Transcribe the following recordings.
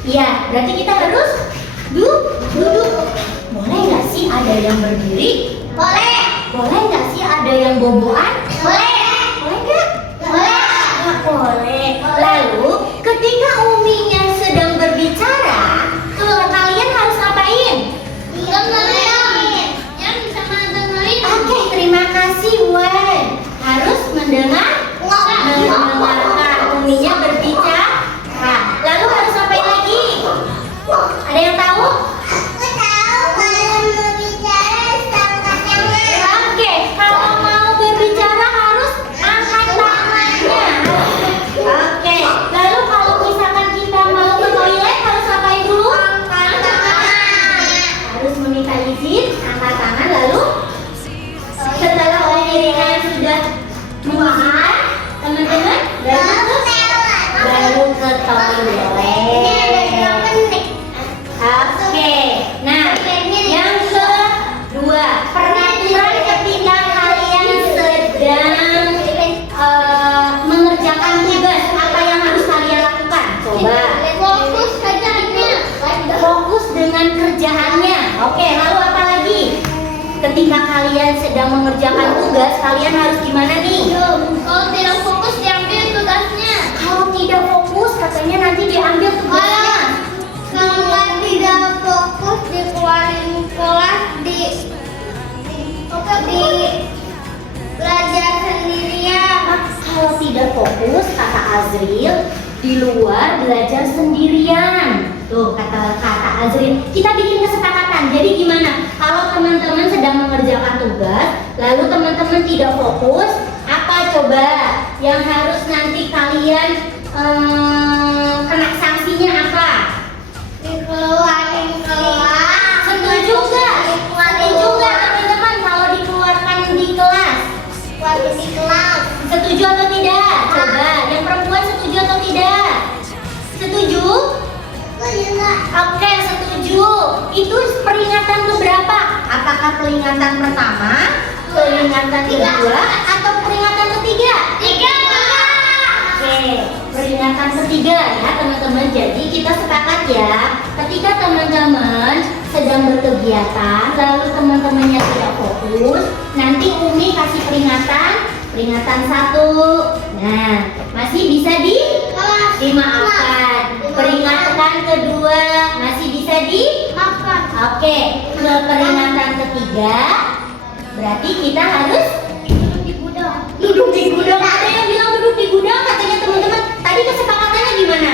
Iya, berarti kita harus duduk. Boleh nggak sih ada yang berdiri? Boleh. Boleh nggak sih ada yang boboan? Boleh. Boleh nggak? Boleh. Nggak boleh. Lalu ketika Uminya sedang berbicara, kalian harus ngapain? Dengerin. Yang bisa dengerin. Oke, terima kasih Wen. Harus mendengarkan Uminya berbicara. Lalu harus ngapain lagi? Ada yang tahu? Aku tahu kalau mau bicara angkat tangan. Oke, kalau mau berbicara harus angkat tangannya. Oke, lalu kalau misalkan kita mau ke toilet harus ngapain dulu? Angkat tangan. Harus meminta izin, angkat tangan, lalu setelah Rina sudah mengucapkan, teman-teman baru ke toilet. Oke, nah yang kedua, peraturan ketika kalian sedang mengerjakan tugas, apa yang harus kalian lakukan? Coba Fokus kerjanya. fokus dengan kerjaannya. Oke, lalu apa lagi? Ketika kalian sedang mengerjakan tugas, kalian harus gimana nih? Kalau tidak fokus diambil tugasnya. Kalau tidak fokus, katanya nanti diambil tugasnya. Kalau tidak fokus dikeluarin kelas di belajar sendirian. Kalau tidak fokus, kata Azril, di luar belajar sendirian. Tuh kata Azril. Kita bikin kesepakatan. Jadi gimana? Kalau teman-teman sedang mengerjakan tugas, lalu teman-teman tidak fokus, apa coba yang harus nanti kalian kena sanksinya apa? Dikeluarin kelas. Setuju nggak? Setuju nggak teman-teman kalau dikeluarkan di kelas? Keluarin di kelas. Setuju atau tidak? Coba, yang perempuan setuju atau tidak? Setuju? Oke, setuju. Itu peringatan keberapa? Apakah peringatan pertama, peringatan kedua, atau peringatan ketiga? Tiga. Oke, peringatan ketiga ya teman-teman. Jadi kita sepakat ya, ketika teman-teman sedang berkegiatan, lalu teman-temannya tidak fokus, nanti Umi kasih peringatan 1. Nah, masih bisa dimaafkan. Peringatan kedua masih bisa dimaafkan. Oke, ke peringatan ketiga berarti kita harus Duduk di gudang. duduk di gudang. Ada yang bilang duduk di gudang katanya teman-teman. Tadi kesepakatannya gimana?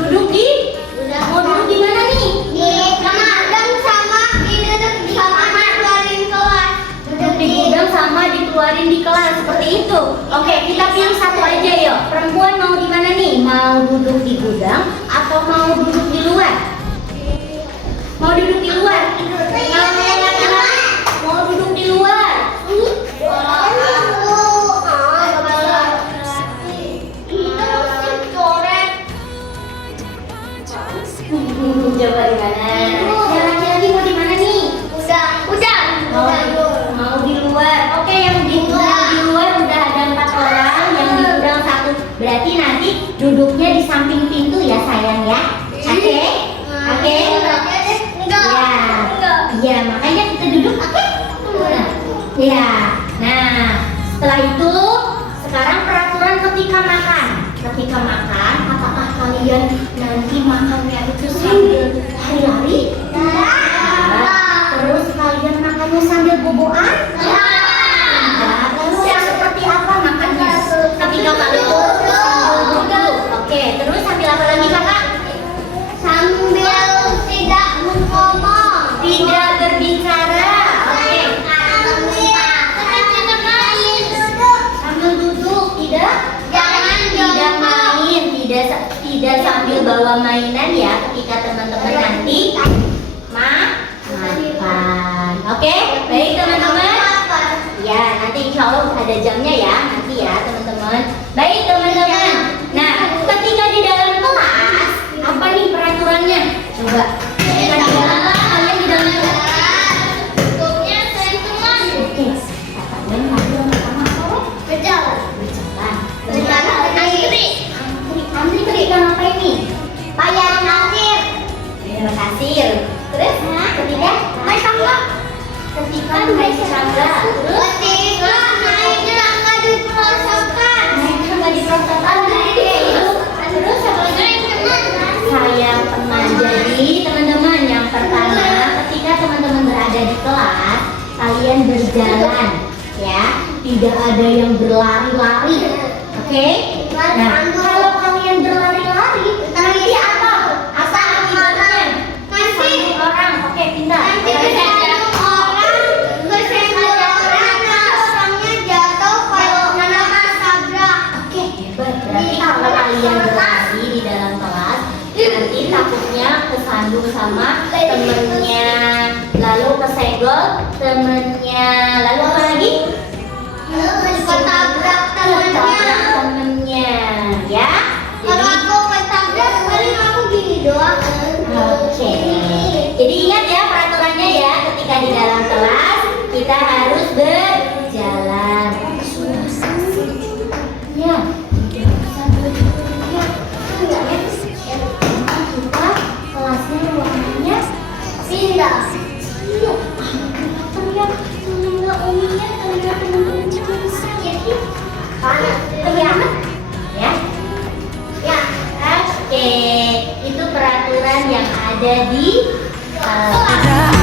Duduk di Gudang. mau duduk di mana nih? Di gudang sama duduk di keluarin kelas. Duduk di gudang sama dikeluarin di kelas seperti itu. Oke, kita pilih satu aja yuk. Perempuan mau di mana nih? Mau duduk di gudang atau mau duduk di luar? Mau duduk di luar? Kalau yang laki-laki mau duduk di luar. Coba di mana? Yang laki-laki mau di mana nih? Mau di luar. Oke, yang di luar udah ada 4 orang, yang di gudang 1. Berarti nanti duduknya di samping pintu ya sayang ya. Oke? Oke? Ya, makanya kita duduk. Oke? Ya. Nah, setelah itu sekarang peraturan ketika makan. Ketika makan, apakah kalian nanti makannya itu sambil lari-lari? Terus kalian makannya sambil boboan? Lalu seperti apa makannya? Ketika kalian duduk. Oke, terus sambil apa lagi kakak? Sambil tidak ngomong. Tidak berbicara. Oke. Sambil duduk, tidak main, tidak sambil bawa mainan ya ketika teman-teman nanti makan. Oke, baik teman-teman. Ya, nanti insya Allah ada jamnya ya nanti ya teman-teman. Baik teman-teman. Nah, ketika di dalam kelas apa nih peraturannya? Coba. Ketika di dalam kelas kalian di dalam kelas. Tutupnya sentuhan. Oke. Kalian yang pertama apa? Berjalan. Berjalan. Berjalan. Antri. Antri ketika ngapain nih? Bayar Terima kasih. Terus ketiga, naik tangga. ketika naik tangga. Terus Ketika naik tangga di perosotan. naik tangga di perosotan. Terus apa lagi? Sayang teman. Jadi teman-teman, yang pertama ketika teman-teman berada di kelas, kalian berjalan, ya, tidak ada yang berlari-lari. Oke? Nah, kalau kalian berlari-lari, nanti apa? Apa akibatnya? Nanti Orang, oke, pintar. nanti kesenggol orang, orangnya jatuh kalau mana tabrak. Oke, hebat. Berarti kalau kalian berlari di dalam kelas, nanti takutnya kesandung sama temennya, lalu kesenggol temennya, lalu apa lagi? Ketabrak temannya. Temennya, ya. Kalau aku ketabrak paling aku gini doang. Oke. Jadi ingat ya peraturannya ya, ketika di dalam kelas kita harus berjalan. Ya. Kita kelasnya ruangannya Pindah. iya. Teriak telinga uminya, telinga teman-teman juga bisa ya. Panas. Teman-teman, ya. Ya. Oke, itu peraturan yang ada di Kelas.